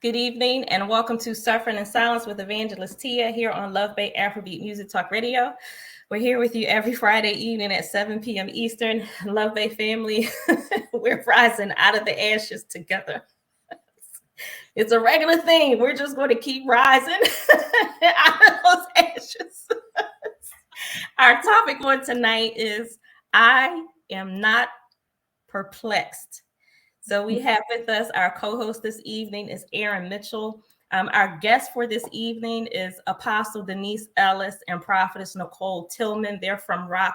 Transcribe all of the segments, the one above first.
Good evening, and welcome to Suffering in Silence with Evangelist Tia here on Love Bay Afrobeat Music Talk Radio. We're here with you every Friday evening at 7 p.m. Eastern. Love Bay family, we're rising out of the ashes together. It's a regular thing. We're just going to keep rising out of those ashes. Our topic for tonight is I am not perplexed. So we have with us our co-host this evening is Aaron Mitchell. Our guest for this evening is Apostle Denise Ellis and Prophetess Nicole Tillman. They're from Rock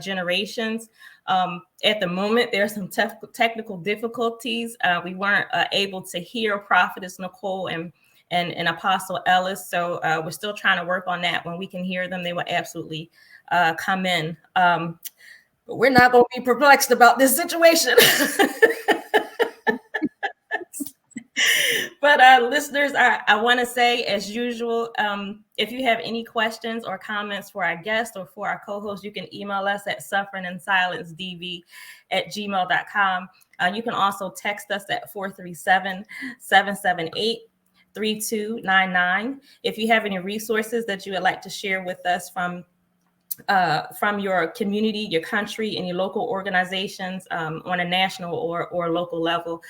Generations. At the moment, there are some technical difficulties. We weren't able to hear Prophetess Nicole and Apostle Ellis. So we're still trying to work on that. When we can hear them, they will absolutely come in. But we're not going to be perplexed about this situation. But listeners, I want to say, as usual, if you have any questions or comments for our guest or for our co-host, you can email us at sufferinginsilencedv@gmail.com. You can also text us at 437-778-3299. If you have any resources that you would like to share with us from your community, your country, any local organizations on a national or local level,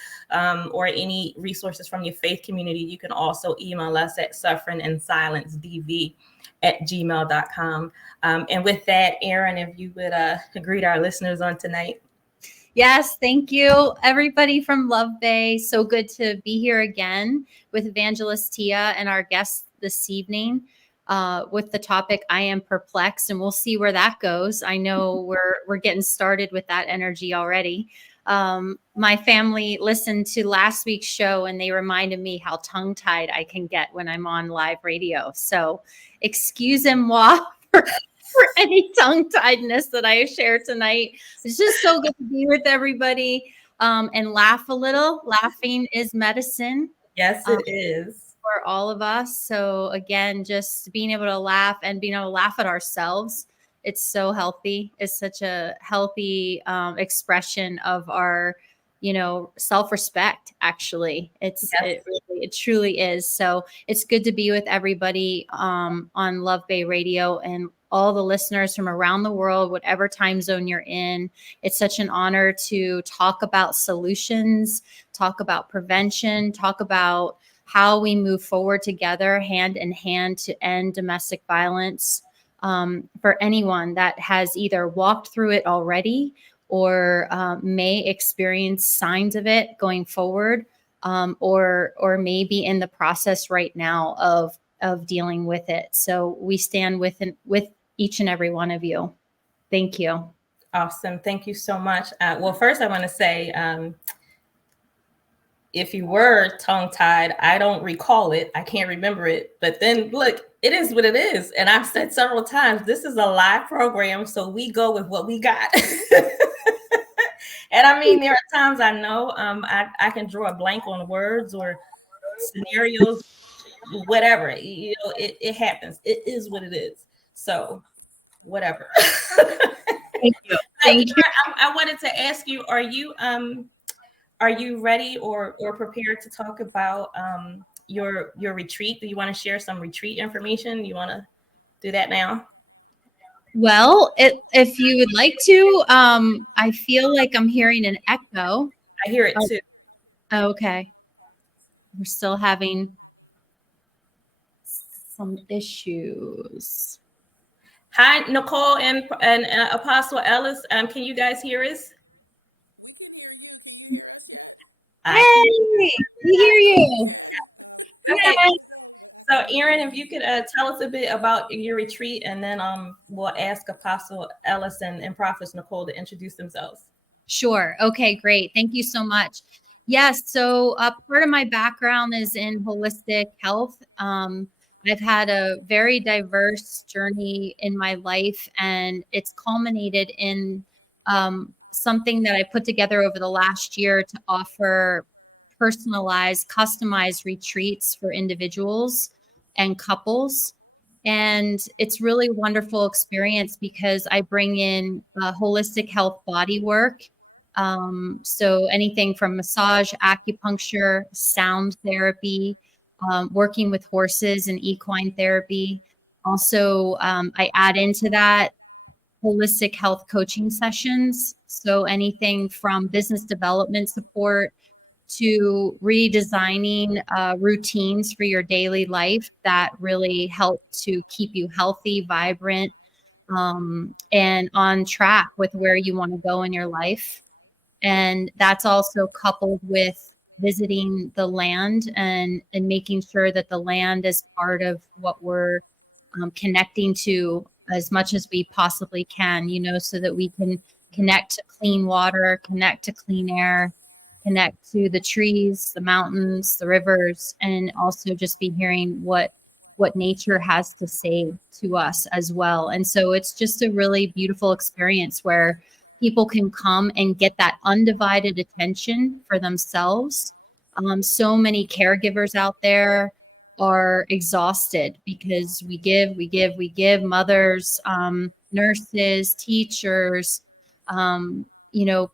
or any resources from your faith community, you can also email us at sufferinginsilencedv@gmail.com. And with that, Aaron, if you would greet our listeners on tonight. Yes, thank you, everybody from Love Bay. So good to be here again with Evangelist Tia and our guests this evening. With the topic, I am perplexed, and we'll see where that goes. I know we're getting started with that energy already. My family listened to last week's show, and they reminded me how tongue-tied I can get when I'm on live radio. So excusez-moi for any tongue-tiedness that I share tonight. It's just so good to be with everybody and laugh a little. Laughing is medicine. Yes, it is. For all of us. So again, just being able to laugh and being able to laugh at ourselves. It's so healthy. It's such a healthy expression of our, self-respect. Actually, it truly is. So it's good to be with everybody on Love Bay Radio and all the listeners from around the world, whatever time zone you're in. It's such an honor to talk about solutions, talk about prevention, talk about how we move forward together hand in hand to end domestic violence for anyone that has either walked through it already or may experience signs of it going forward, or maybe in the process right now of dealing with it. So we stand with each and every one of you. Thank you. Awesome. Thank you so much. Well, first I want to say, if you were tongue-tied, I don't recall it. I can't remember it. But then, look, it is what it is. And I've said several times, this is a live program, so we go with what we got. And I mean, there are times I know I can draw a blank on words or scenarios, whatever. It happens. It is what it is. So, whatever. Thank you. Thank you. I wanted to ask you, are you ready or prepared to talk about your retreat? Do you want to share some retreat information? You want to do that now? Well, if you would like to, I feel like I'm hearing an echo. I hear it too. Okay. We're still having some issues. Hi, Nicole and Apostle Ellis. Can you guys hear us? We can hear you. Can you hear us yet? Hey, we hear you. Okay. So, Aaron, if you could tell us a bit about your retreat, and then we'll ask Apostle Ellis and Prophetess Nicole to introduce themselves. Sure. Okay, great. Thank you so much. Yes. So part of my background is in holistic health. I've had a very diverse journey in my life, and it's culminated in something that I put together over the last year to offer personalized, customized retreats for individuals and couples. And it's really a wonderful experience because I bring in holistic health body work, So anything from massage, acupuncture, sound therapy, working with horses and equine therapy. Also, I add into that holistic health coaching sessions. So anything from business development support to redesigning routines for your daily life that really help to keep you healthy, vibrant, and on track with where you want to go in your life. And that's also coupled with visiting the land and making sure that the land is part of what we're connecting to as much as we possibly can, so that we can connect to clean water, connect to clean air, connect to the trees, the mountains, the rivers, and also just be hearing what nature has to say to us as well. And so it's just a really beautiful experience where people can come and get that undivided attention for themselves. So many caregivers out there are exhausted because we give mothers, nurses, teachers,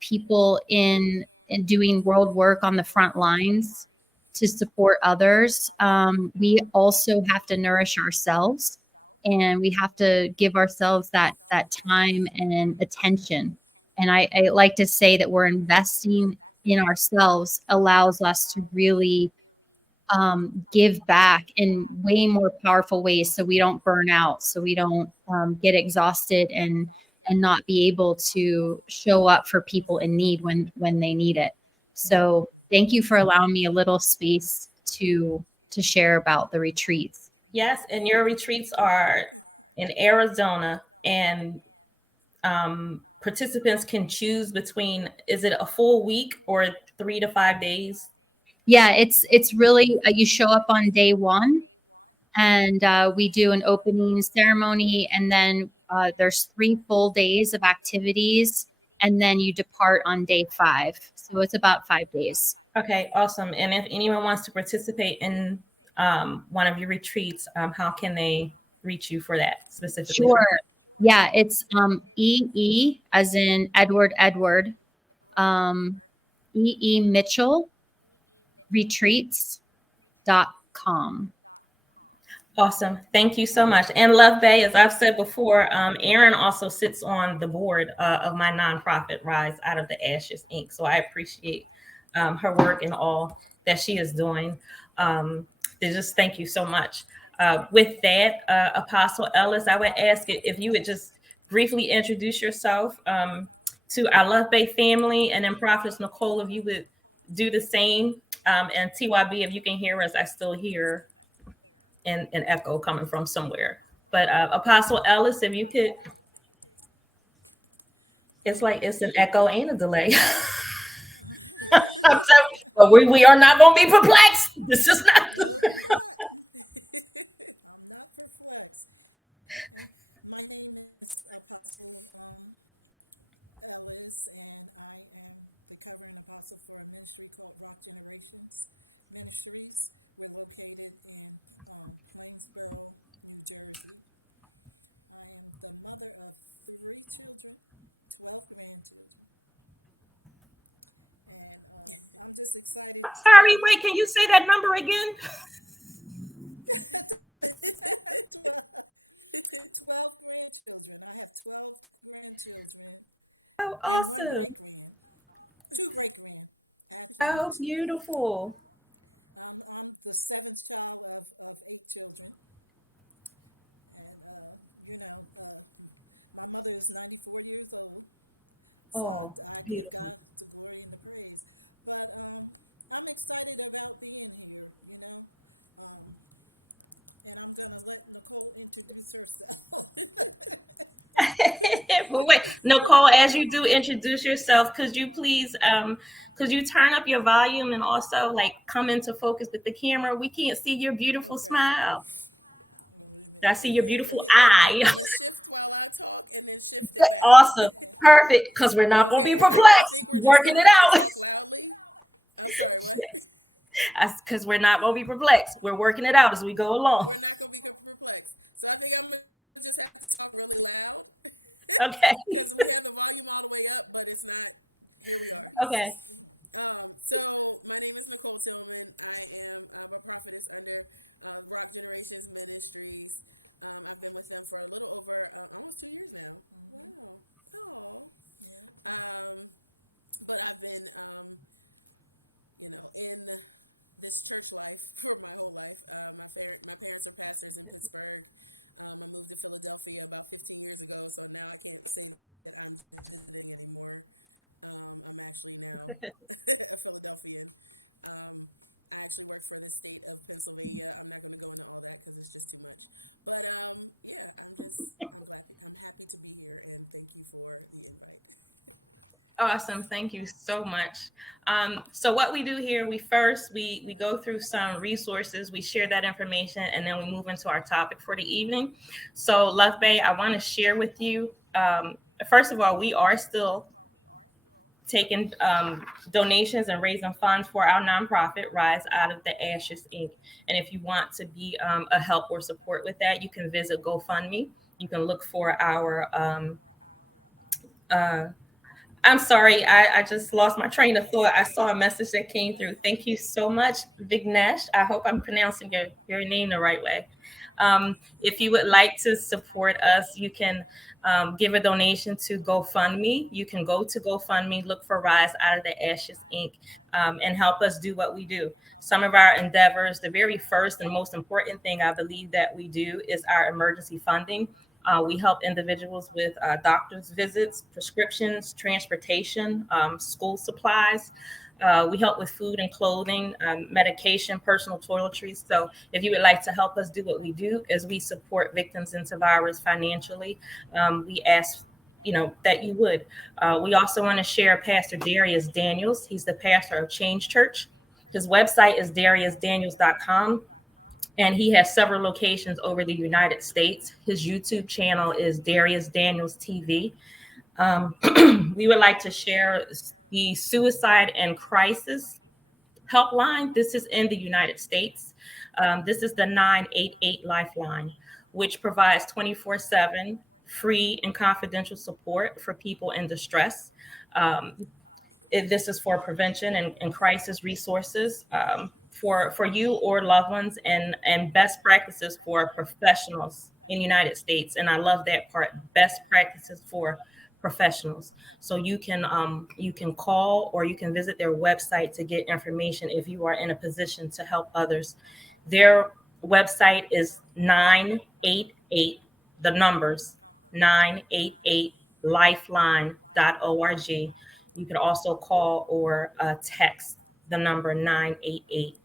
people in doing world work on the front lines to support others. We also have to nourish ourselves, and we have to give ourselves that time and attention. And I like to say that we're investing in ourselves allows us to really give back in way more powerful ways, so we don't burn out, so we don't get exhausted and not be able to show up for people in need when they need it. So thank you for allowing me a little space to share about the retreats. Yes, and your retreats are in Arizona, and participants can choose between, is it a full week or 3 to 5 days? Yeah, it's really you show up on day one, and we do an opening ceremony, and then there's 3 full days of activities, and then you depart on day 5. So it's about 5 days. Okay, awesome. And if anyone wants to participate in one of your retreats, how can they reach you for that specifically? For Sure. Yeah, it's EE as in Edward, um, EE Mitchell retreats.com. Awesome. Thank you so much. And Love Bay, as I've said before, Erin also sits on the board of my nonprofit, Rise Out of the Ashes, Inc. So I appreciate her work and all that she is doing. Just thank you so much. With that, Apostle Ellis, I would ask if you would just briefly introduce yourself to our Love Bay family, and then Prophetess Nicole, if you would do the same. And TYB, if you can hear us, I still hear an echo coming from somewhere. But Apostle Ellis, if you could, it's like it's an echo and a delay. But we are not going to be perplexed. This is not. No, you're not. I'm not perplexed. Okay. My name is Apostle Ellis, and I am the covering apostle for a ministry called Rock Generations Ministries. We're located in Plainsboro, New Jersey. I am the mother of 3 children, 12 grandchildren, and I'm just excited. Sorry, wait, can you say that number again? 12, 12 grandchildren. I have 12 grandchildren Oh, and one awesome. great grand, 2 great grand, actually. Oh, beautiful. I'm the seventh child of 8 children, and my mother is 94 years old, so Oh, I give beautiful. God the glory and the praise. But I'm excited about being here, um, and I'm gonna let Nicole introduce herself. But wait, Nicole, as you do introduce yourself, could you turn up your volume and also like come into focus with the camera? We can't see your beautiful Okay. smile. Well, wait a I minute. see your Okay, beautiful I'm eye. gonna shift while I talk and then shift it back. Awesome. Perfect. Because we're not going to be Okay, and I perplexed. think we're just Working gonna it have to out. talk loudly. I'm sorry, what? Because we're not going to be perplexed. We're working it out as we go along. We're not gonna be perplexed. So I think I'm gonna just have to talk really loud Okay. because we have the volume all the way up, but it's not Here we are. Okay. So my name is Nicole Tillman. I'm a prophetess under Rock Generations Ministries. I've been with them for a little over almost 2 years now. Wow. Oh. Yeah. Um, but I've been, in this church life for my whole life. My parents are pastors in Pittsburgh. I moved to Philadelphia about 15 years ago, so now I can't say that I'm just visiting anymore. I'm actually now a Philadelphian. I actually work for the state of Pennsylvania. I'm not going to go into all that because it's just too much. But yeah, I'm happy to be here, and thank you for the invite. Awesome. Thank you so much. So what we do here, we go through some resources, we share that information, and then we move into our topic for the evening. So Love Bay, I want to share with you. First of all, we are still taking donations and raising funds for our nonprofit, Rise Out of the Ashes Inc. And if you want to be a help or support with that, you can visit GoFundMe. You can look for our uh, I'm sorry, I just lost my train of thought. I saw a message that came through. Thank you so much, Vignesh. I hope I'm pronouncing your name the right way. If you would like to support us, you can give a donation to GoFundMe. You can go to GoFundMe, look for Rise Out of the Ashes Inc., and help us do what we do. Some of our endeavors, the very first and most important thing I believe that we do is our emergency funding. We help individuals with doctor's visits, prescriptions, transportation, school supplies. We help with food and clothing, medication, personal toiletries. So if you would like to help us do what we do, as we support victims and survivors financially, we ask that you would. We also want to share Pastor Darius Daniels. He's the pastor of Change Church. His website is dariusdaniels.com, and he has several locations over the United States. His YouTube channel is Darius Daniels TV. We would like to share the Suicide and Crisis Helpline. This is in the United States. This is the 988 Lifeline, which provides 24/7 free and confidential support for people in distress. This is for prevention and crisis resources for you or loved ones, and best practices for professionals in the United States. And I love that part, best practices for professionals. So you can call or you can visit their website to get information if you are in a position to help others. Their website is 988, the numbers 988 lifeline.org. You can also call or text the number 988.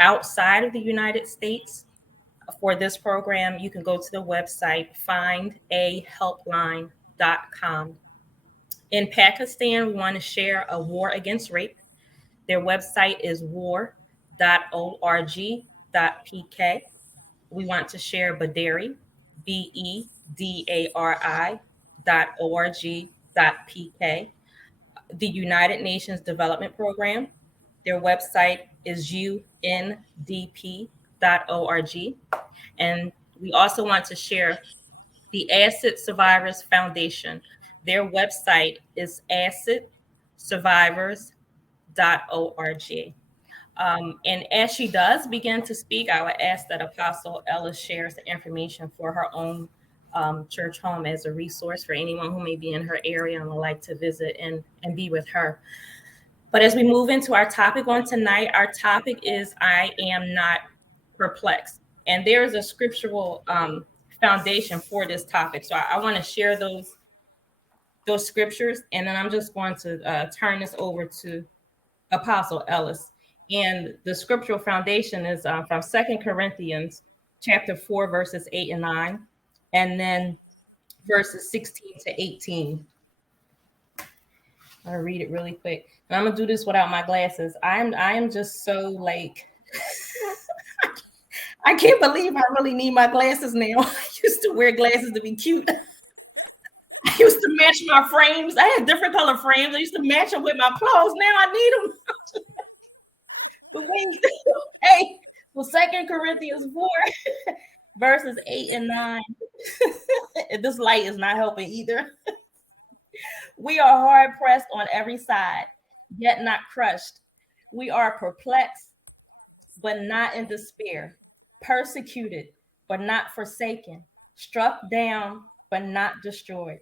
Outside of the United States, for this program, you can go to the website findahelpline.com. In Pakistan, we want to share a war against rape. Their website is war.org.pk. We want to share Badari, BEDARI.org.pk. The United Nations Development Program. Their website is undp.org. And we also want to share the Acid Survivors Foundation. Their website is acidsurvivors.org. And as she does begin to speak, I would ask that Apostle Ellis shares the information for her own church home as a resource for anyone who may be in her area and would like to visit and be with her. But as we move into our topic on tonight, our topic is I am not perplexed. And there is a scriptural foundation for this topic. So I want to share those scriptures, and then I'm just going to turn this over to Apostle Ellis. And the scriptural foundation is from 2 Corinthians chapter 4, verses 8 and 9, and then verses 16 to 18. I'll read it really quick. And I'm gonna do this without my glasses. I am just so like I can't believe I really need my glasses now. I used to wear glasses to be cute. I used to match my frames. I had different color frames. I used to match them with my clothes. Now I need them. Hey, well, 2 Corinthians 4, verses 8 and 9. This light is not helping either. We are hard pressed on every side, yet not crushed. We are perplexed, Yes, but not in despair, persecuted, but not forsaken, struck down, but not destroyed,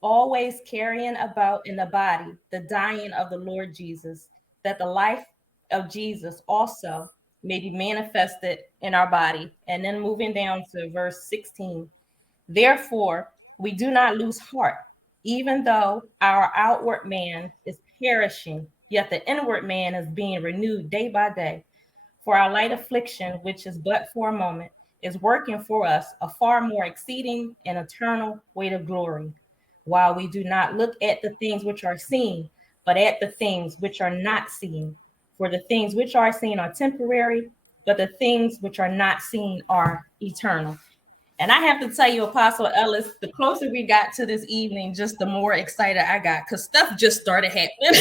always carrying about in the body the dying of the Lord Jesus, that the life of Jesus also may be manifested in our body. And then moving down to verse 16. Therefore, we do not lose heart, even though our outward man is perishing, yet the inward man is being renewed day by day. For our light affliction, which is but for a moment, is working for us a far more exceeding and eternal weight of glory, while we do not look at the things which are seen, but at the things which are not seen. For the things which are seen are temporary, but the things which are not seen are eternal. And I have to tell you, Apostle Ellis, the closer we got to this evening, just the more excited I got because stuff just started happening.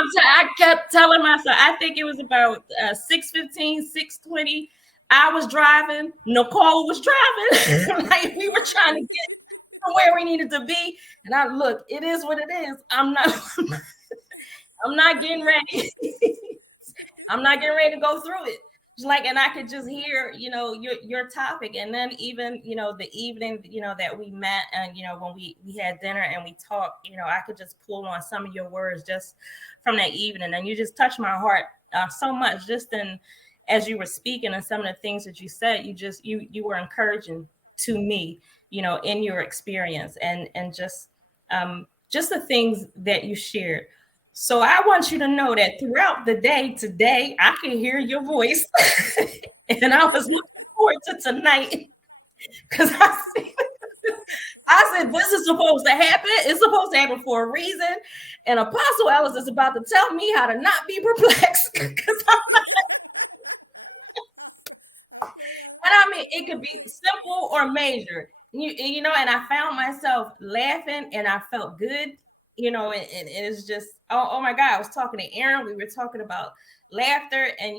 And I kept telling myself, I think it was about 6:15, 6:20. I was driving, Nicole was driving. Like we were trying to get from where we needed to be. And I look, it is what it is. I'm not getting ready. I'm not getting ready to go through it. Just like, and I could just hear, your topic, and then even, the evening, that we met, and when we had dinner and we talked, I could just pull on some of your words just from that evening, and you just touched my heart so much, just in as you were speaking, and some of the things that you said, you were encouraging to me, in your experience, and just the things that you shared. So I want you to know that throughout the day today, I can hear your voice. And I was looking forward to tonight because I said, this is supposed to happen. It's supposed to happen for a reason. And Apostle Ellis is about to tell me how to not be perplexed. I, I pray And I I mean, do it all could be right. simple or major. And I found myself laughing and I felt good, and it's just, oh my God, I was talking to Aaron. We were talking about laughter and,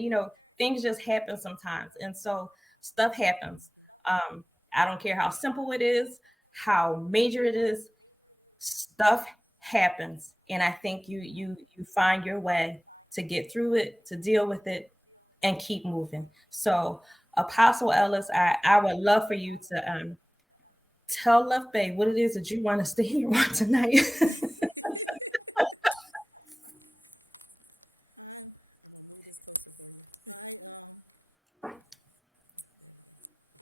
things just happen sometimes. And so stuff happens. I don't care how simple it is, how major it is, stuff happens. And I think you find your way to get through it, to deal with it, and keep moving. So, Apostle Ellis, I would love for you to tell Love Bay what it is that you want us to hear on tonight. I'm I'm gonna move this closer for you. I There we go.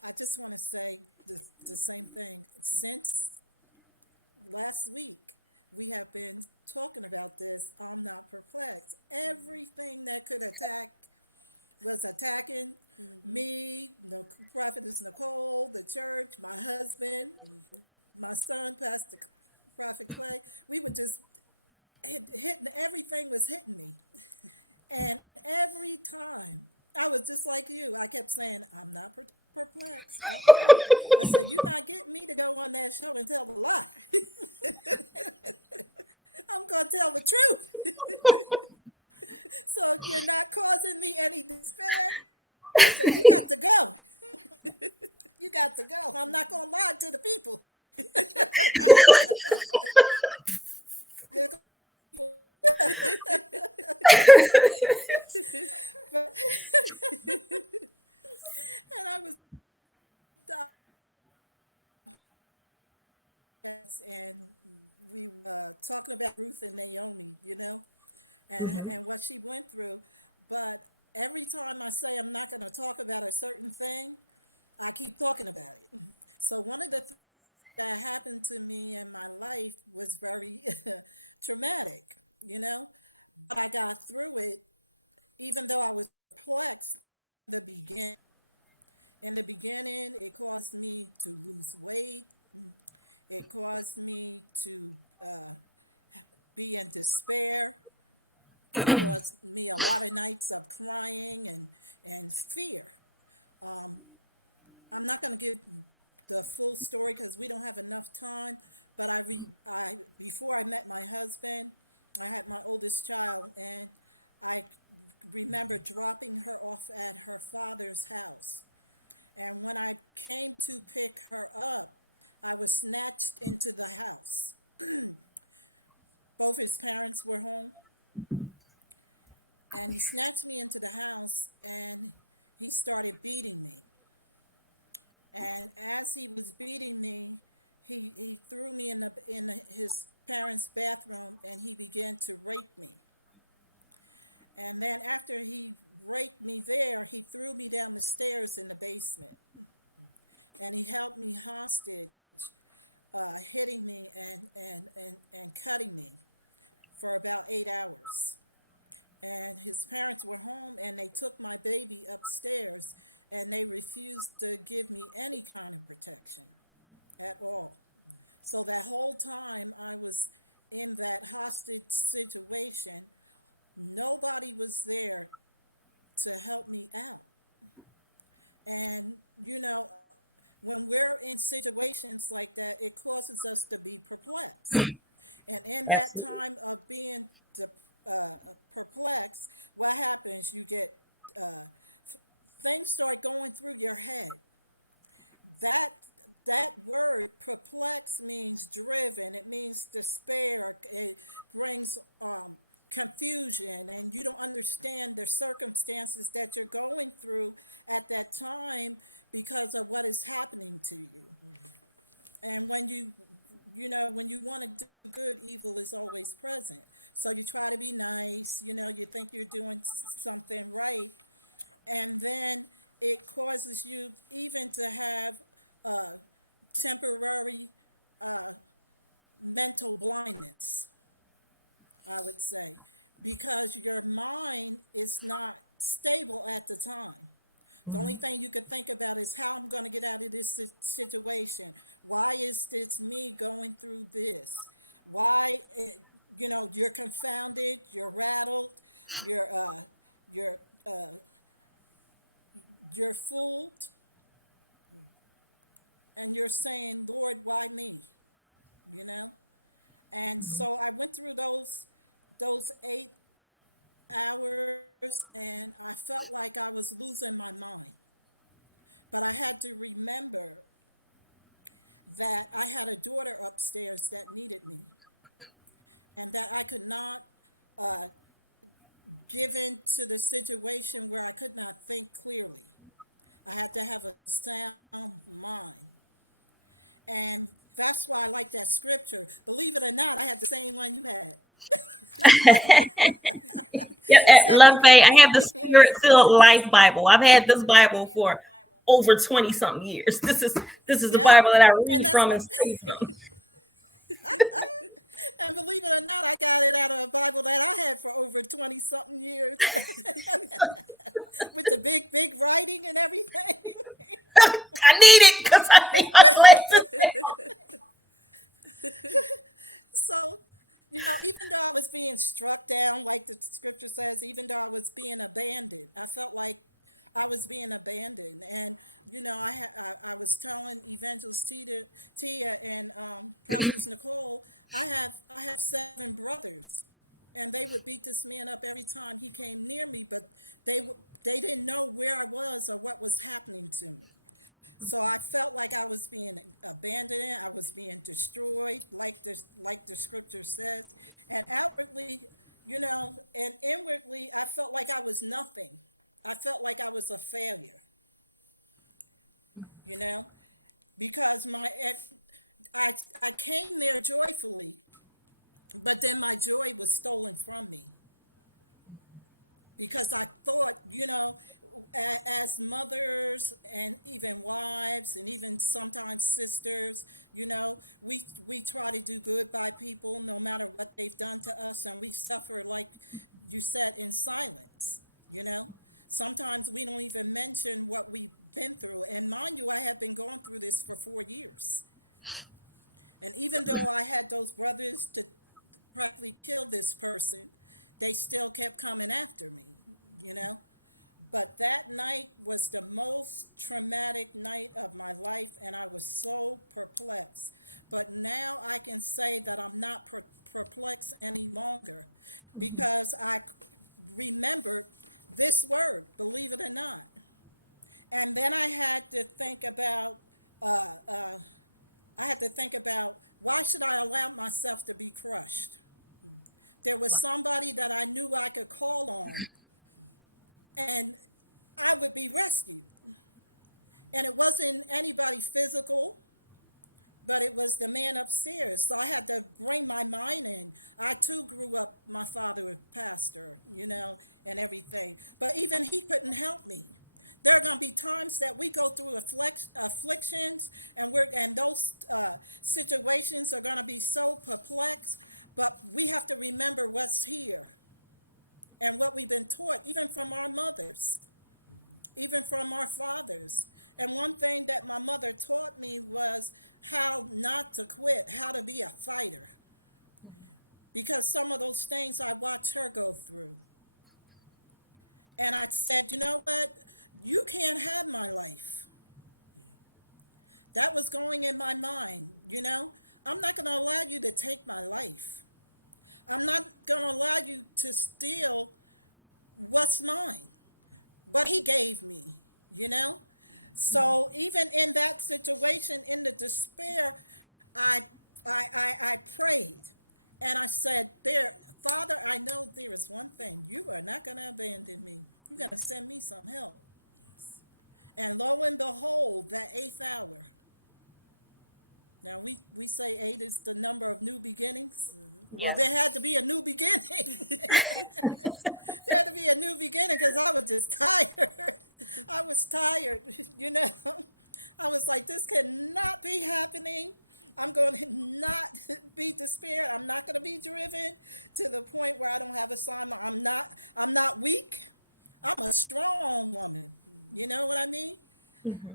I just want to say the same thing. Since last week, we have been talking about this. I'm not perplexed. Everything that could attack was attacking Mm-hmm. me, no, Prophetess Nicole, the church, my husband, Mm-hmm. my son, Pastor Prophet Clay. We were just hitting, everything was hitting me. And every time, I was just like you. I kept saying, I'm not perplexed. I said, you're not getting me to go on that show and tell the lie. I'm going to tell the truth. So you're not causing me any despair. I said, you got to go. You got to go. I'm not going to lie to the people. And I was and we were talking about Ruth and Naomi, and what she went through. But every time I say I'm not going to talk about a certain thing, I keep talking about it. So one of the things that happened to me in my life was very traumatic, but I got through it, even though I was perplexed in the beginning. In the beginning, it caused me to lose weight. It caused me to be in despair. It caused me a lot of nights of crying and fear. I'm not going to give the full story because we don't have enough time. But I before I met my husband, I had my oldest child, and I remember dropping her off at her father's house. And when I came to pick her up, I was snatched into the house. Both his parents were home, and he snatched me into the house and he started beating me. And as he was beating me, he threw me his parents' bathroom and he began to rape me. And then after he raped me there, he threw me down the stairs in the basement and he held me hostage, hitting me and cutting me for about 8 hours. And his parents were home and they took my baby upstairs and they refused to give me any kind of protection at all. So that whole time I was in that hostage situation, nobody was there to help me out. And, when we're in situations like that, it causes us to be perplexed. And in that Absolutely. time of being perplexed, what happens? You get things start going through your head. That that word perplex means driven. It means despair. It brings confusion, and you don't understand the circumstances that you're going through at that time because of what is happening to you. And when you want to do good, evil is always present. So you try to be nice, you think you're doing something right, and then it causes you even to have uh, temporary uh, mental blindness, I would say, because your mind is not stable at the time. The only thing you could think about is how I'm going to get out of this situation. Why is this me going through this? Why, you're confounded, you're rattled, you're, uh, you're, uh, you're fooled, and you're saying, Lord, why me? You know? And so I went through those 8 hours and I felt like I was losing my mind. But I had to remember that I had a daughter upstairs that needed me and that I could not uh, give in to the situation where I could not think clearly. I had to have a sound mind. And that's why I like that scripture. Believe it or not, I had the same one you had. Yeah, Second Love Bay, I have the Corinthians. Spirit Filled Life Bible. I've had this Bible for over 20 something years. This is the Yeah. Bible that I And read that's from what and study from. and believe it or not, I got it out of a Bible that I had for over 20 something years with the big writing and everything. I need it because I need my glasses. So, even though I was being struck down, like the scripture says, even though I was being abandoned, I felt like I was being abandoned. And, I was telling Evangelist Tia and Prophetess Nicole, I have 7 brothers. And they would beat this man up every time he came near me, but they didn't know where I was or what was happening to me. So I felt like I was being abandoned. I was being destroyed, like the scripture says. And outwardly, and inwardly, I felt like I was nothing. I felt like I was a failure, you know, because I came there joyfully, but then my joy was stolen from me. Because I thought, as mothers and even wives and even sometimes sisters, we try to do good by people no matter what they've done to us, and we suffer, like you said, in silence. You know, sometimes we don't even mention what we've been through. And mind you, I have been going through this for 4 years. And even though I had those brothers to practically kill this person, they still kept coming after me, you know? But that night was the most traumatic night of my life, and I was so perplexed. But now I can say that I'm not perplexed any longer because I remembered this word, believe it or not. And then I had to think about uh, uh, I had to think about, why should I allow myself to be crushed? There was somebody that I knew I could call on, and I would be rescued. And it wasn't anybody physical, but it was the man upstairs. So I had to bring my mind in. I too grew up, my father was pastor, and everything. But even he couldn't help me. There are going to be times that we go through afflictions, and those situations are going to be so perplexed. But we have to remember what's here and what we've been taught, even from our mothers, even from our fathers. And one thing that my mother taught me was how not to quit, how to be a fighter. Because some of those things I watched her go through. And I said, you know what? You can't have my life. That was going in my mind. I'm not going to allow you to take my life. I'm not going to allow you to steal what's mine, what he gave me, you know? So even in that situation, in the despair, I prayed, and I said, "There, Father, I know there is one thing. You are not going to abandon me. You're going to send me some help." Yes. And lo and behold, that eighth hour. Now we say eight is the number of new beginnings. Well, Yes. there had to be a new beginning. There had to be a new beginning because I was just tired. I was tired, you know. I was like, this cannot be happening. I'm going to not be despaired. I'm not going to be driven to the point where I don't have a son. I'm not weak. I'm a strong woman. You know what I mean?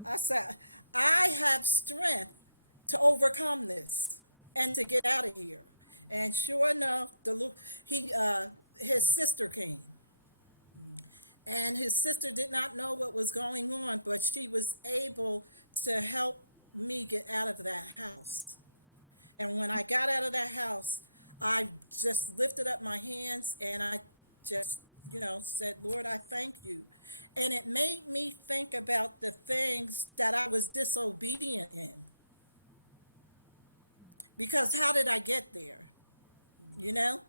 I said, I have strength to overcome this and to get out of here. And sure enough, his sister came, and his sister did not know what was going on, but she was able to help me get out of that house. And when I got out of that house, I just lifted up my hands and I just, said, Lord, I thank you. And it made me think about the things that I was disobedient in. Because how did I get there? You know?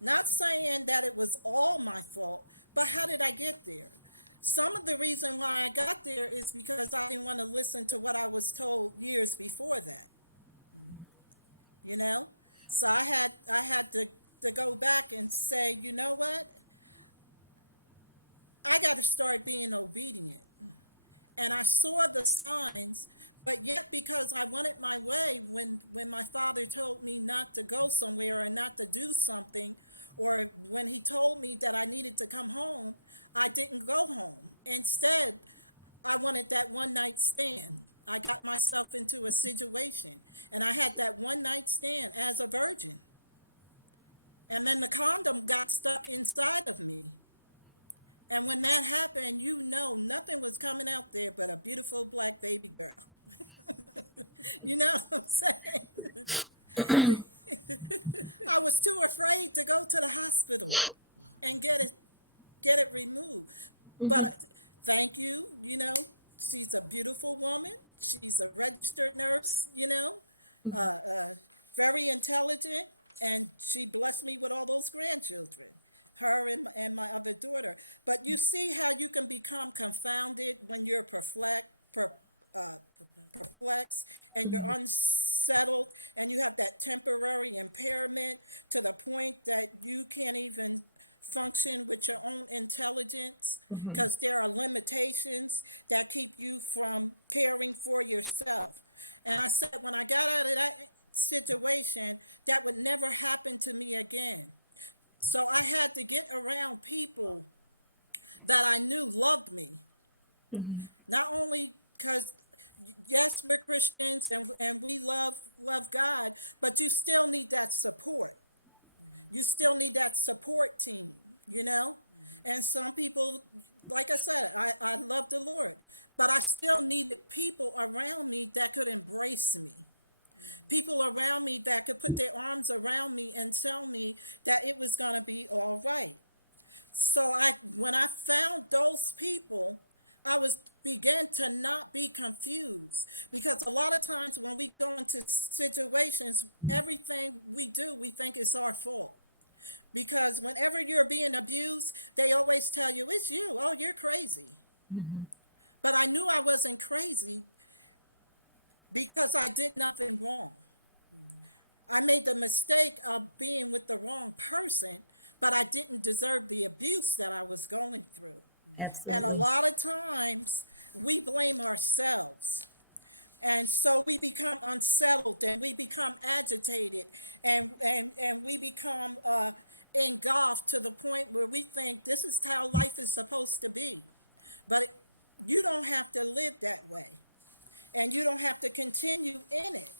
Not saying that it was all my fault, but how did I get there? Some of the reason why I got there is because I didn't want to listen to what I was told years before that. You know? So I had to go back and say, you know what? I got to start being obedient. And I saw the signs, but yet because I wanted my way, when my father told me not to go somewhere or not to do something, or when he told me that I needed to come home, I didn't go home. Instead, I wanted that one night stand. I got myself into a situation, and I had that one night stand as a virgin. And then the condom got stuck inside of me. And when that happened, nothing was coming out there but a beautiful black baby girl. You know what I'm saying? I was too afraid to go to the hospital and get it removed. But thank you, she's a beautiful woman. She's a registered nurse, uh, uh, very intelligent, and she blessed me with all those grandchildren, her and my other daughter. But you see how you can become confounded when you're uh, perplexed and you're unsettled and you have that temporary impairment to the point that you can't even function with your own intelligence because there are limitations that keep you from caring for yourself. And I said, when I got out of that situation, that would never happen to me again. So I had to get around people that I knew loved me. Not only because, yes, we're Christians and we love God, but you still need that support. You still need that support team, you know? And some people, like I said, I love the Lord, but I still needed people around me that could embrace me. People around me that could put their arms around me and tell me that it was going to be all right. So when I found those people, I was began to not be confused, because a lot of times when we go into situations, everything we do, we think it's our fault. Because whenever you're being abused, they always tell you, it's you. Oh, you're crazy. But I knew I wasn't crazy because I did nothing wrong. I made the mistake of being with the wrong person, but I didn't deserve the abuse that I was going through. And a Absolutely. lot of times we blame ourselves. And so we become unsettled and we become agitated, and we become engulfed to the point where we think this is how life is supposed to be. But you don't have to live that way, and you don't have to continue in it.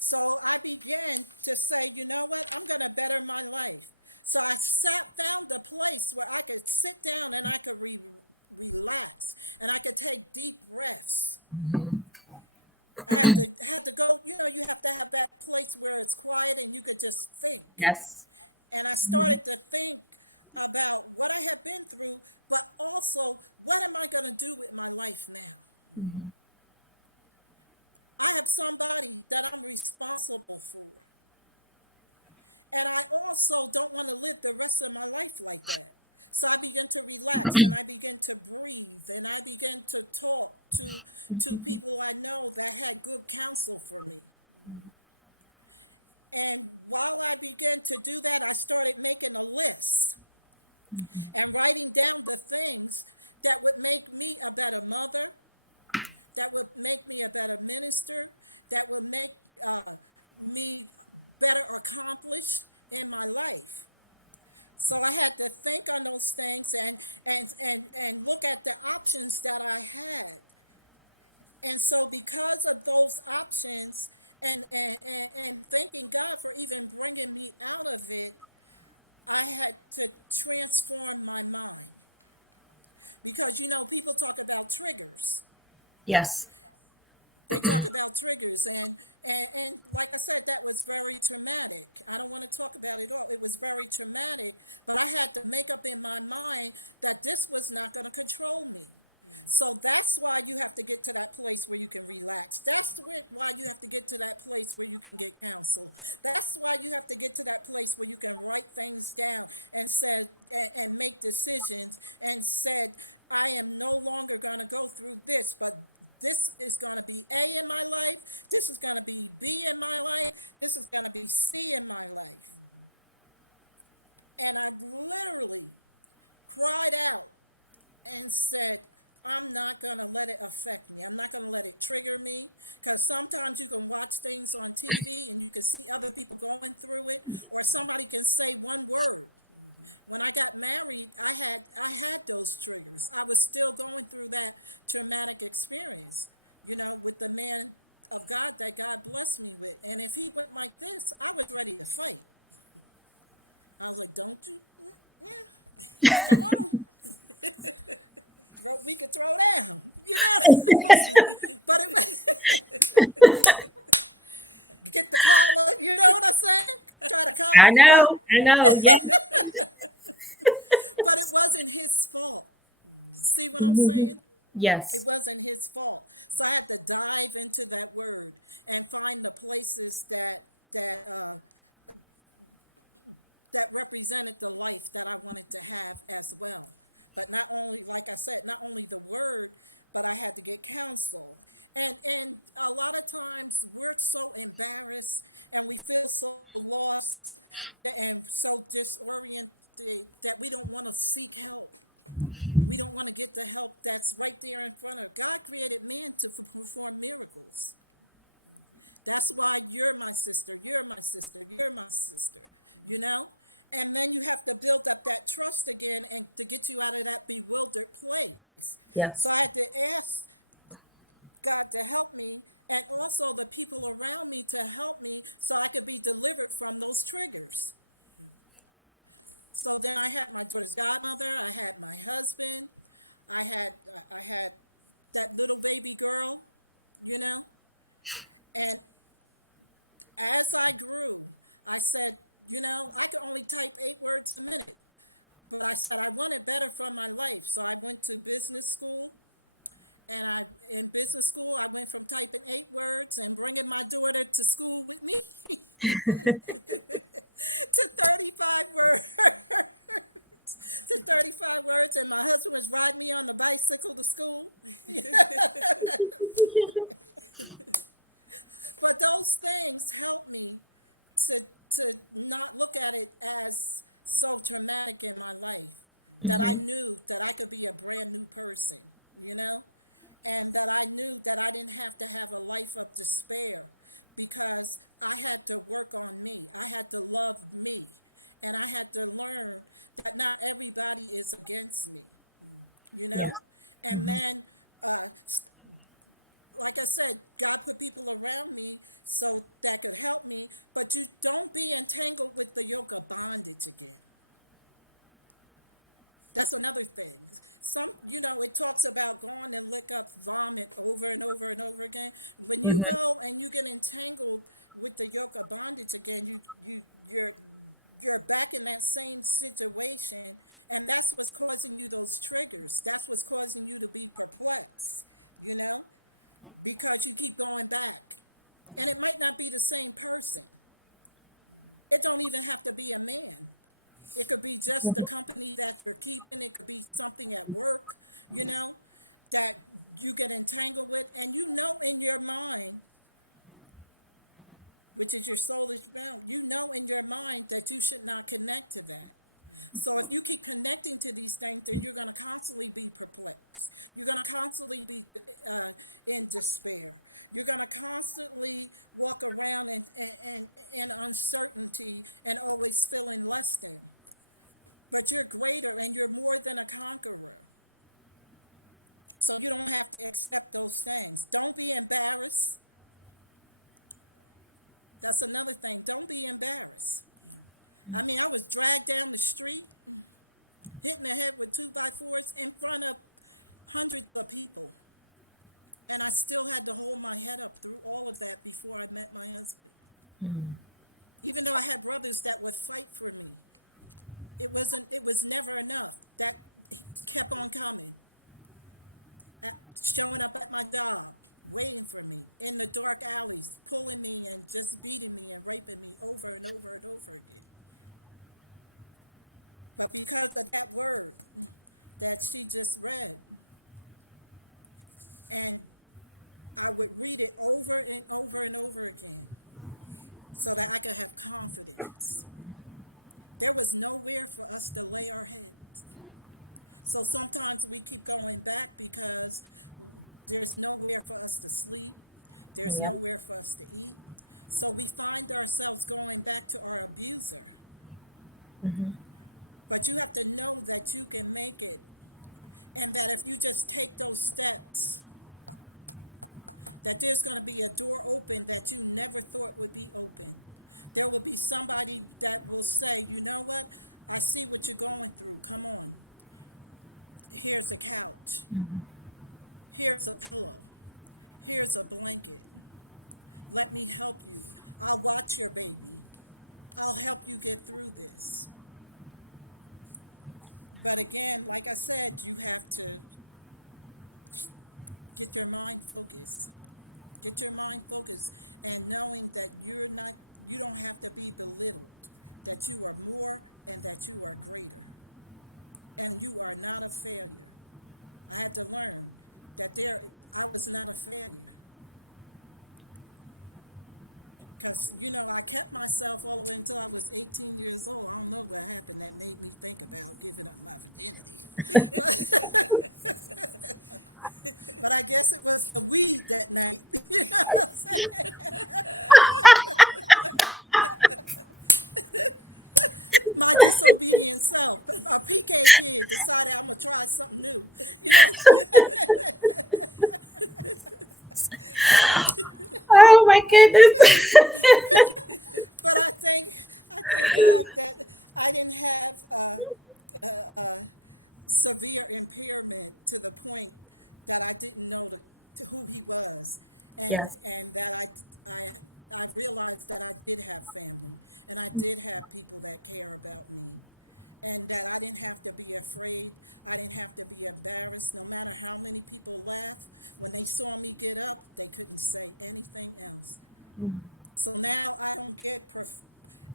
So I began to say, you know what? I'm going to better my life. So I found a place where I could sit down and I could relax and I could take deep breaths. I had to go, you have to have that place where it's quiet and you could just think. Yes. And I started to think about what I had been through, but also what am I going to do with my life now? I have somebody that I'm responsible for. And I also don't want to live the rest of my life like that. So I began to relax and I began to breathe and I began to talk to people I know that had good counsel for me. And while I began to do that, I started making a list and writing down the things that would make me a better mother, that would make me a better minister, that would make me better accomplished in my life. So I had to think on those things and look at the options that I had. And so because of those options and thanking God for even bringing me out of it, I had to transform my mind. Because, people talk about triggers. Yes. They talk about triggers, and like I said, that was very traumatic. I don't want to talk about it all. It was very traumatic, but I had to make up in my mind that this was not going to control me. So that's why you have to get to that place where you can relax. That's why you have to get to that place where you can get counsel. That's why you have to get to that place where you can write things down and said and make decisions and said, I am no longer going to go through this, but this is going to be A in my life. This is going to be B in my life. This is going to be C in my life. And I literally cried out and said, I'm not going to let it affect me. I'm not going to let it trigger me. Because sometimes you can watch things on TV and you can see other people going through it, or somebody can say one word. When I got married, I had those triggers. I was still going through that traumatic experience, with the man of God that God blessed me with. And if he went like this, I was ready to fight. I was like, don't you? Come on. We could throw down, but it was get the collar, you know what I'm saying? Try to collar. I know. Yeah. But it wasn't his fault. See what I'm saying? It Yes. wasn't his fault. So I had to dive into that word and find the places that represented the life that I wanted to have as well. But not only, like I said, not only the word, but I had to get counsel. And a lot of times we're so embarrassed and we feel so lost and so disoriented that we don't want to seek help. We don't want to get the help that's right there in front of us. God created man to perform miracles. That's why you're my sister, you're my sister, you're my sister, you know? And then you have to build up that trust again and to get you out of that bewildered place. So Yes. I had to ask God to help me and also the people around me to help me so I could be delivered from those triggers. So then I had my daughter's godmother, I had my husband, I had I had that little baby girl, you know? And as I grew, I said, I could only type 8 words a minute. But I said I wanted better from my life. So I went to business school. And I, in business school, I went from typing 8 words and bringing my daughter to school with me to 35 words. To 35 words, and my husband was riding me on the bicycle to school. But those things helped me to not look at it as so traumatic in my life, that I knew that I could be a brand new person, you know? And that I knew that I didn't have to have a life of despair, because I had to work on me. I had to love me. And I had to learn that not everybody is against me, you Yes. know? And then, uh, like I said, God put people around me so that could help me, but you don't be entangled with the yoke of bondage again. That's another thing. It talks about going and lick up vomit over and over and over again. When you Mhm. go and you get entangled with the yoke of bondage again, you're back in that same situation, and that's what's causing you those triggers. That's what's causing you to be perplexed, you know, because you keep going back. And it might not be the same person. It don't even have to be a man. It could be just the company that you're keeping. It could be something at work, you know, that you get entangled with. And you know in your mind, which is your soulish realm, you know in your mind that you should not connect to that. So if you keep connecting to these things, then you're going to constantly be perplexed. You're going to constantly be in despair. You're going to constantly walk around in uncertainty and always feeling less than. But you're greater and you're more than a conqueror. So you don't have to accept those things. Don't be embarrassed. That's another thing. Don't be embarrassed. I mean, I was dragged down the street, hitting the head with 2x4s in front of hundreds of people. And I still had to hold my head up through all of that before I met my husband. Even though I had brothers that would fight for me, it was never enough. That kept on coming, showing up at my job, waiting for me in the dark alleys, pulling me and just beating me and raping me over and over and over again. But because of that word that she just read, and I would read it over and over and over again so that I could have confidence. There was nowhere for us to lay our heads. So sometimes we keep going back because there's nowhere for us to sleep, there's Yep. nowhere for us to eat. So we find ourselves going back to our abuser. Mhm. But you have to know that you can make it, and that if you just take those steps, that there's going to be a door open that you never thought would be open. There will be somebody that will say, you know what? I see what you're going through. Come on. Here's a couch. Here's a pillow. Here's a blanket. Let me help you. I'll watch your baby. I'll help you get through this. But again, like I said, you have to get your mind focused. Get your mind focused, and knowing that you don't have to be belittled, that you are more and that you are greater. And you are not a failure. I had to learn that I was not a failure. Because, I kept myself all the way until I was 18 years old. I don't know what happened that made me think about giving up my virginity. But I guess it was the weed that night. You know what I'm saying? My disobedient self, a PK kid, decided I'm going to try something new. You know? Oh my goodness. But I thank God that I didn't have severe impairment to the point that I didn't know to who he was, Yes. and that I I realized that I did have family, and I did have people that care about me, and that I didn't have to be afraid. I didn't have to be embarrassed. No matter how many people laughed, when they saw me get up, they couldn't say anything else. So now I don't get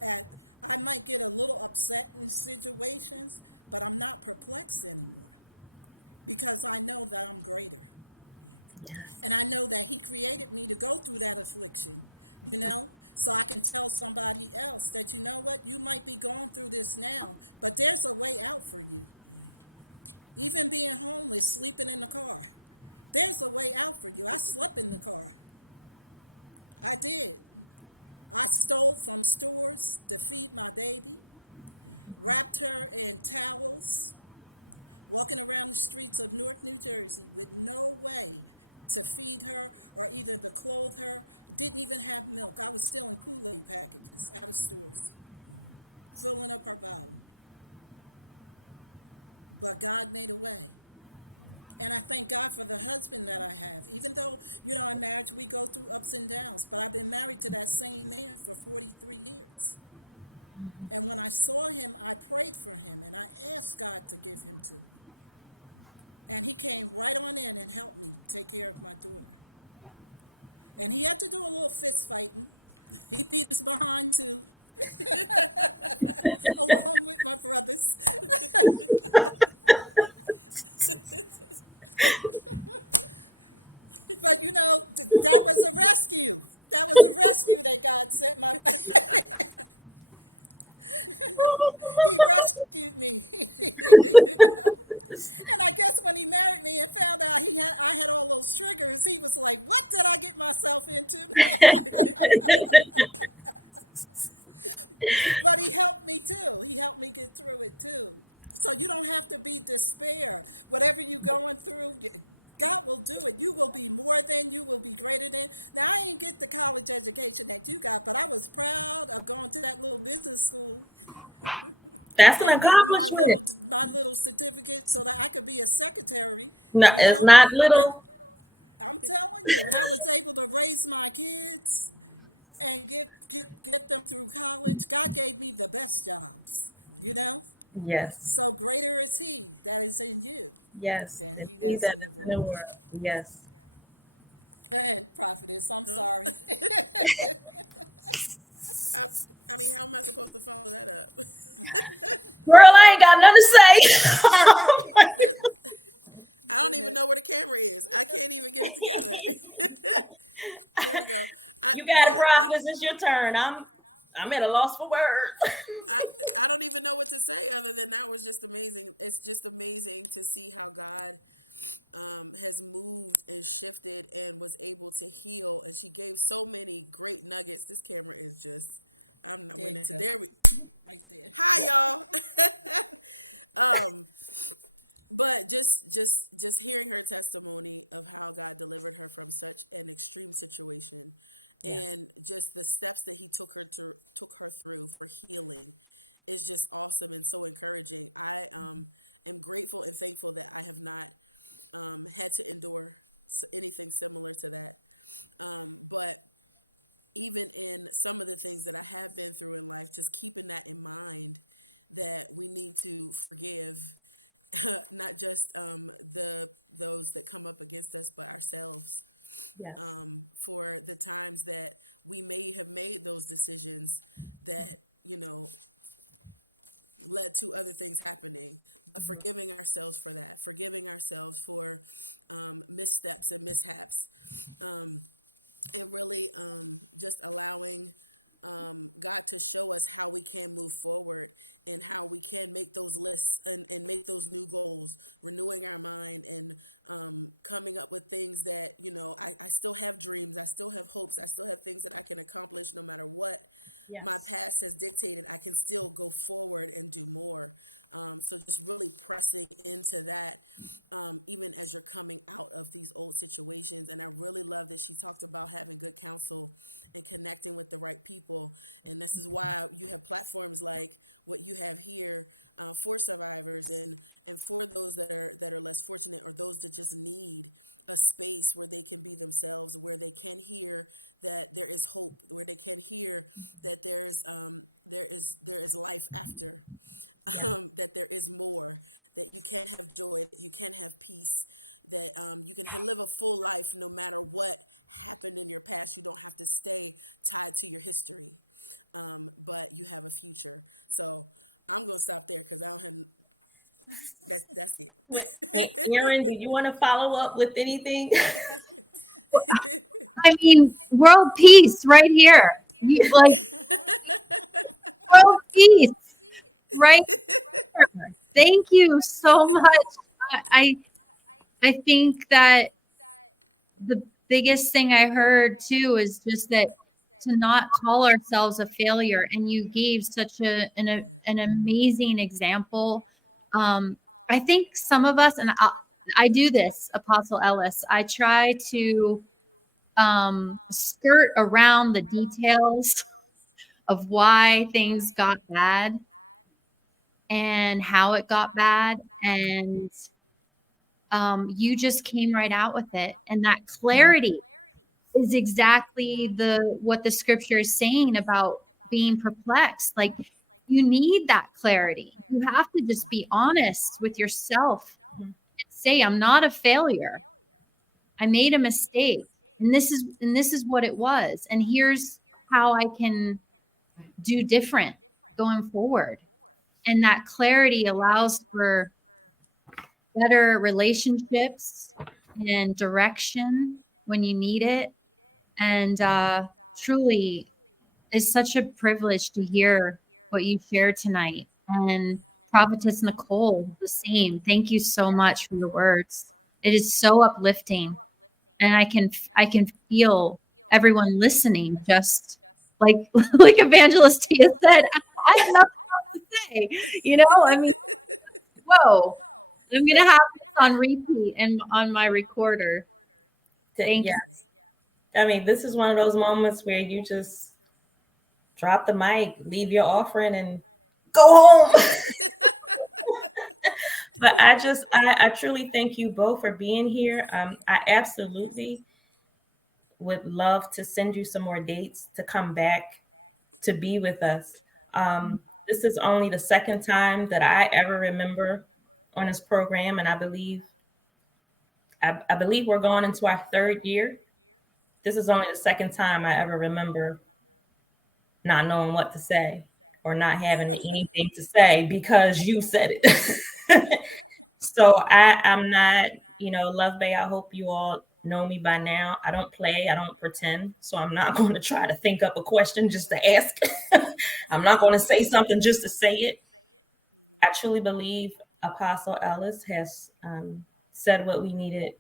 at I might get a little upset in situations, but I'm not perplexed anymore because I know that I'm greater. Yes. And I know that he created me to go through that affliction, you know? So I can tell somebody else that, you know what, you might be going through this now, but there's a way out for you. Even being homeless, sleeping in the car, there's a way out for you. I slept in the car. I did. I stole from stores to feed my baby, wrapped her in towels, walking around the streets of Newark, New Jersey with no way to feed her or either to clothe her. Didn't even have milk. I was stealing Kool-Aid packages out of stores, filling up her bottle. But God made a way. And I thank God for the husband that I have. Even though, in marriage we go through ups and downs, but I've been married to that same man for 43 years. And when I saw him, I prayed for him and I asked God to give him to me. And he came right on in and helped me take care of my daughter. And he had to do a little fist fighting. He beat us behind too, along with my brothers. But that was a rescue. That was a rescue that God sent my way. He rescued me. And I guess when he married me and found out I had all those triggers, he was like, "What did I get myself into?" But he helped me too. He helped me get through it too. So you don't have to be despair. Whatever you're going through, God will do it. You will be more than, you will be greater than. Now, I ain't get the college education that you got, but I was proud of going to that little business school That's an and getting my accomplishment. little certificate so that I could be a secretary, No, you it's know? not And little. I'm telling you, and I was able to raise my kids and get them through college. God gave me the best jobs, you know? Yes. So greater is he that is in you Yes. than And he see that's that in the in the world. world. Yes. Go ahead, prophetess. I'm Huh? sorry. I, I mean, how am I supposed to follow that up? Girl, I ain't got nothing to say. There- I don't even Goodness. know where the camera is. I can't even get it together. There we go. You got it, Yeah, prophetess. It's your turn. I'm at a loss for words. I I don't even know what to say other than that was just amazing. It's just amazing to see how God has moved and shifted and was able to heal. And she gave so many great nuggets. This camera is just, I'm not There winning you to go. there. We, Right there. hi y'all. But just hearing her testimony of how God delivered her from such an extreme situation, Yes. and just the steps that he took her through for healing is just awesome and so encouraging. I am grateful and thankful that I have not had to endure anything similar to that. But even in some of the things that I have been through in life, just keeping that in mind that we need to forgive not just the those that come up against us, but ourselves, Yes. for the times that we may have made those decisions that led to other things happening. But forgiving ourselves for that, forgiving ourselves for missteps and mishaps, and really just allowing God to show us how we can move forward and how we can make those lists and make those new goals, renewing our mind and coming up with things that, I still have dreams, I still have hopes, I still have things that I can accomplish no matter what my Yes. past has dictated. I can still go forward and do more. So just really pressing into that, even as you're coming out of these old situations. And I really love that she talked about having good counsel and connecting with the right people. And this is why you have platforms like what you have here, for survivors and for those that are less fortunate, or those that just need a space where they can be themselves, where they can hear that there is hope, where they can hear that there is life after. that there is more, that you can have joy, that you can have peace, that you can live a full life no matter what happened in your past. You don't have to stay tied to your history, but you have a future. So I'm gonna stop there because I don't have that's Aaron, do you want to follow up with anything? I mean, world peace right here. Like world peace right here. Thank you so much. I I think that the biggest thing I heard too is just that to not call ourselves a failure. And you gave such an amazing example. Um, I think some of us, and I do this, Apostle Ellis, I try to skirt around the details of why things got bad and how it got bad. And you just came right out with it. And that clarity is exactly what the scripture is saying about being perplexed. Like you need that clarity. You have to just be honest with yourself and say, I'm not a failure. I made a mistake. And this is what it was. And here's how I can do different going forward. And that clarity allows for better relationships and direction when you need it. And truly, it's such a privilege to hear what you shared tonight. And Prophetess Nicole, the same. Thank you so much for the words. It is so uplifting, and I can feel everyone listening. Just like like Evangelist Tia said, I have nothing else to say. I mean, whoa! I'm gonna have this on repeat and on my recorder. Thank you. Yes. I mean, this is one of those moments where you just drop the mic, leave your offering, and go home. But I truly thank you both for being here. I absolutely would love to send you some more dates to come back to be with us. This is only the second time that I ever remember on this program, and I believe we're going into our third year. This is only the second time I ever remember not knowing what to say or not having anything to say because you said it. So I'm not, Love Bay. I hope you all know me by now. I don't play, I don't pretend. So I'm not going to try to think up a question just to ask. I'm not going to say something just to say it. I truly believe Apostle Ellis has said what we needed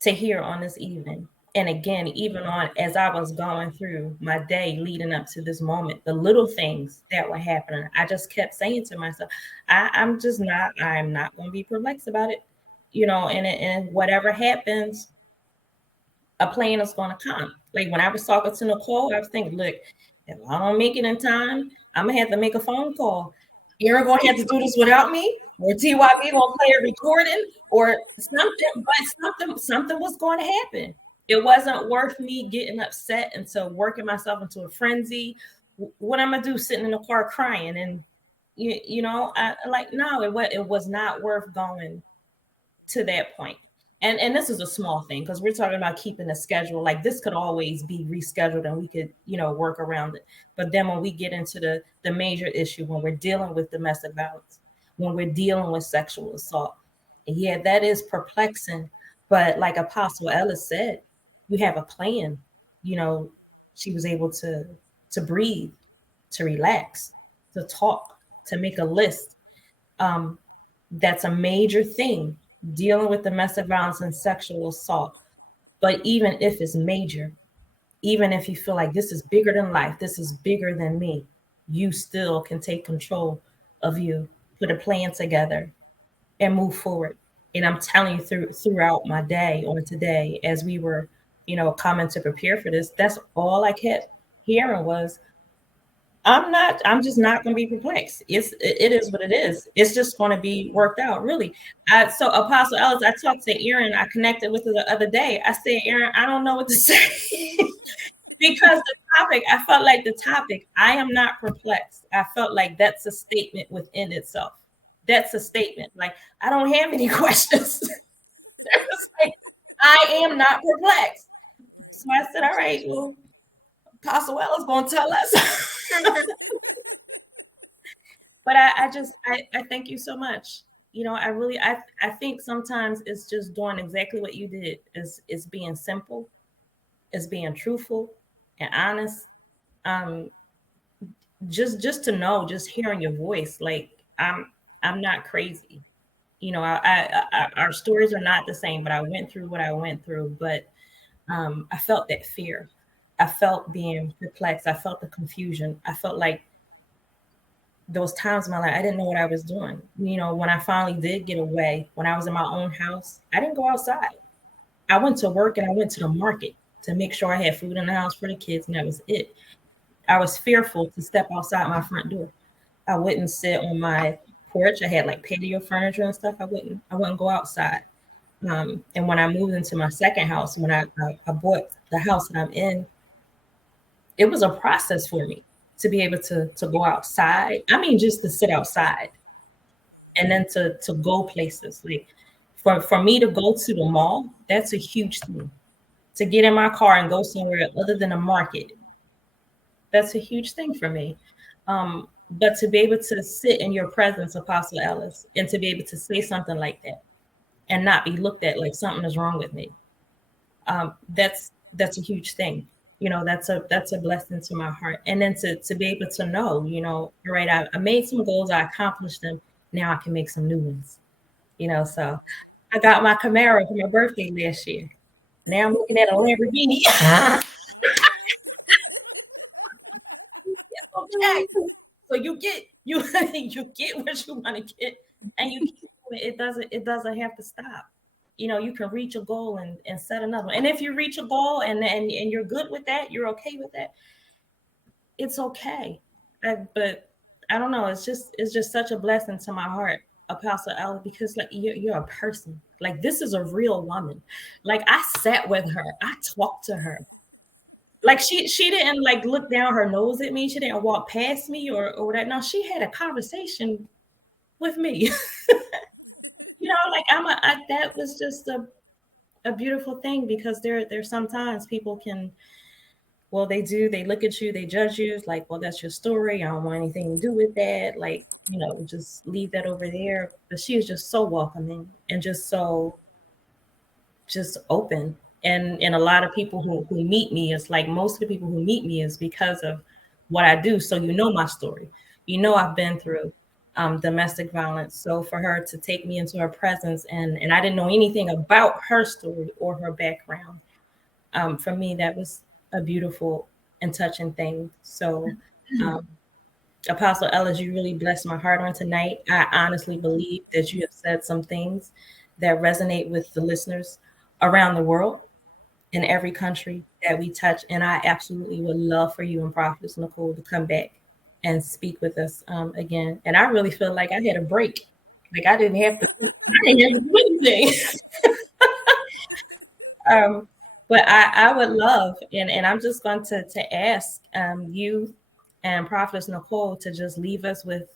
to hear on this evening. And again, even on as I was going through my day leading up to this moment, the little things that were happening, I just kept saying to myself, I'm not going to be perplexed about it. And whatever happens, a plane is going to come. Like when I was talking to Nicole, I was thinking, look, if I don't make it in time, I'm going to have to make a phone call. You're going to have to do this without me, or TYB going to play a recording or something, but something was going to happen. It wasn't worth me getting upset and so working myself into a frenzy. What I'm going to do, sitting in the car crying and, I like, no, it was not worth going to that point. And this is a small thing because we're talking about keeping a schedule. Like this could always be rescheduled and we could, work around it. But then when we get into the major issue, when we're dealing with domestic violence, when we're dealing with sexual assault, yeah, that is perplexing. But like Apostle Ellis said, we have a plan. You know, she was able to breathe, to relax, to talk, to make a list. That's a major thing dealing with domestic violence and sexual assault. But even if it's major, even if you feel like this is bigger than life, this is bigger than me, you still can take control of you, put a plan together, and move forward. And I'm telling you, throughout my day on today, as we were, coming to prepare for this, that's all I kept hearing was I'm just not going to be perplexed. It is what it is. It's just going to be worked out, really. So Apostle Ellis, I talked to Aaron. I connected with her the other day. I said, Aaron, I don't know what to say because the topic. I felt like the topic. I am not perplexed. I felt like that's a statement within itself. That's a statement. Like I don't have any questions. It's like, I am not perplexed. Right. So I said, all right, well, Apostle Ellis going to tell us. But I thank you so much. I really I think sometimes it's just doing exactly what you did is being simple, is being truthful and honest. Um, just to know, just hearing your voice, like I'm not crazy. Our stories are not the same, but I went through what I went through. But I felt that fear. I felt being perplexed. I felt the confusion. I felt like those times in my life, I didn't know what I was doing. When I finally did get away, when I was in my own house, I didn't go outside. I went to work and I went to the market to make sure I had food in the house for the kids, and that was it. I was fearful to step outside my front door. I wouldn't sit on my porch. I had like patio furniture and stuff. I wouldn't go outside. And when I moved into my second house, when I bought the house that I'm in, it was a process for me to be able to go outside. I mean, just to sit outside Wow. and then to go places. Like for me to go to the mall, that's a huge thing. To get in my car and go somewhere other than a market, that's a huge thing for me. But to be able to sit in your presence, Apostle Ellis, and to be able to say something like that and not be looked at like something is wrong with me, that's a huge thing. That's a blessing to my heart. And then to be able to know, all right, I made some goals, I accomplished them. Now I can make some new ones. So I got my Camaro for my birthday last year. Now I'm looking at a Lamborghini. All right. Okay. So you get what you want to get, and you keep doing it. It doesn't have to stop. You can reach a goal and set another one. And if you reach a goal and you're good with that, you're okay with that, it's okay. But I don't know. It's just such a blessing to my heart, Apostle Ella, because like you're a person. Like this is a real woman. Like I sat with her. I talked to her. Like she didn't like look down her nose at me. She didn't walk past me or that. No, she had a conversation with me. Like that was just a beautiful thing because there's sometimes people can, well, they look at you, they judge you, it's like, well, that's your story. I don't want anything to do with that. Like, just leave that over there. But she is just so welcoming and just so just open. And a lot of people who meet me, is like most of the people who meet me is because of what I do. So my story. I've been through domestic violence. So for her to take me into her presence and I didn't know anything about her story or her background. For me, that was a beautiful and touching thing. So um, Apostle Ellis, you really blessed my heart on tonight. I honestly believe Thank that you. you have said some things that resonate with the listeners around the world in every country that we touch. And I absolutely would love for you and Prophetess Nicole to come back and speak with us again. And I really feel like I had a break. Like I didn't have to do anything. um, but I would love, and I'm just going to ask you and Prophetess Nicole to just leave us with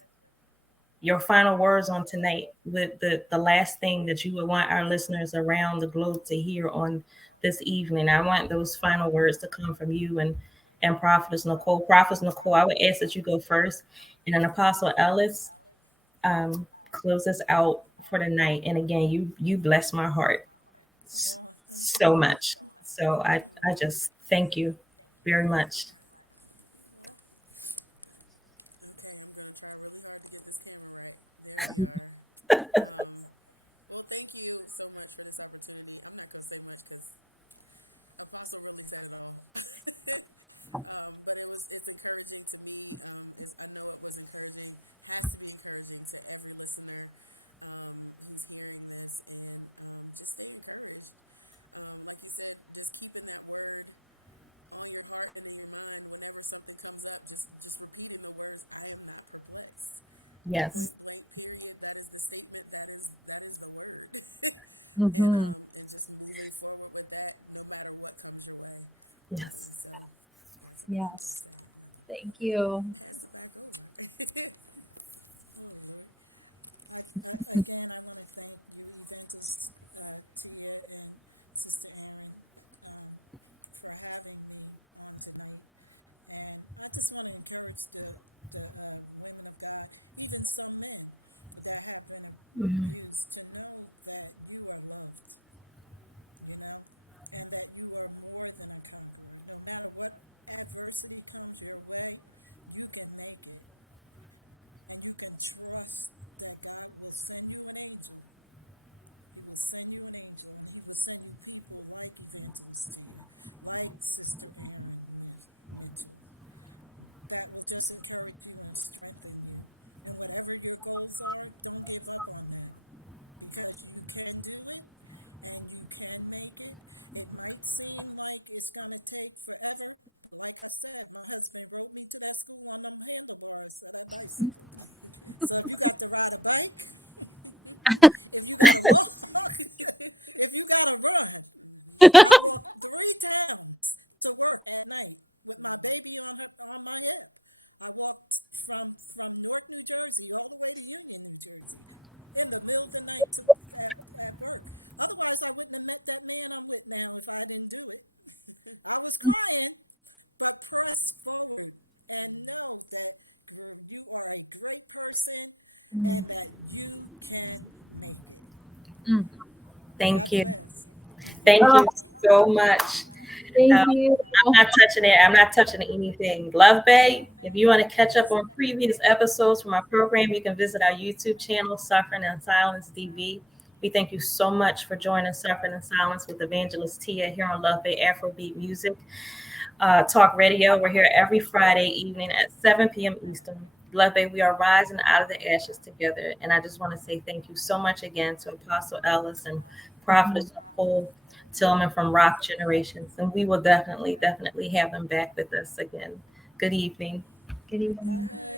your final words on tonight, with the last thing that you would want our listeners around the globe to hear on this evening. I want those final words to come from you and Prophetess Nicole. Prophetess Nicole, I would ask that you go first, and then Apostle Ellis close us out for the night. And again, you bless my heart Oh, thank so you. much. So I just thank you very much. Okay, I'm gonna try really hard to get this camera right. There we are. Um, well, thank you so much for this opportunity. I'm not gonna say much because Apostle really said it all. But it's encouraging to me. I know it was encouraging, has to be encouraging to every listener who's hearing this, and just stay encouraged. Like you said, just keeping that word on your heart and in your mind whenever something comes up, just repeating the words, I am not perplexed. Yes. Point blank period. That is the statement. That is the word. Hmm. And just moving forward with that no matter what comes your way. Yes. So that's all I'm gonna Yes. say. And I'm Thank you. gonna pass it back over. Oh, Lord. Again, I want to thank you, Evangelist Tia and Sister Aaron, um, for having me on tonight. And I just want to encourage the women of God, even some men that have been Mhm. abused, to know that you are loved, you know, and that you are more than a conqueror. No matter what adversity comes your way, you can make it. And you can trust that God will send you an angel. He will send you an angel, and He will send you people like Evangelist Tia, like Sister Aaron Mitchell, that will just encourage you and strengthen you. And whatever your goals are, don't give up on that, because you can do it and you can make it. It might seem like it's going to take forever, but like I said, my husband rode me to that school on them handlebars of that bicycle. So if you got to ride a bike, if you got to walk, if you got to run, I walked 3 towns to work at night with my baby on my hip. I walked from Newark, New Jersey, all the way to Union, New Jersey, in the middle of the night at work. Otherwise, I wouldn't have met that man I'm with now if I didn't do it. I was crying, but press forward and know that you are a great person and that you can make it. Mm. Thank God you. bless. Thank Oh, you so much. thank Um, you. I'm not touching it. I'm not touching anything. Love Bay, if you want to catch up on previous episodes from our program, you can visit our YouTube channel, Suffering in Silence DV. We thank you so much for joining Suffering in Silence with Evangelist Tia here on Love Bay Afrobeat Music Talk Radio. We're here every Friday evening at 7 p.m. Eastern. Love Bay, we are rising out of the ashes together. And I just want to say thank you so much again to Apostle Ellis and Prophetess Nicole Tillman from Rock Generations. And we will definitely have them back with us again. Good evening. Good evening. Bye.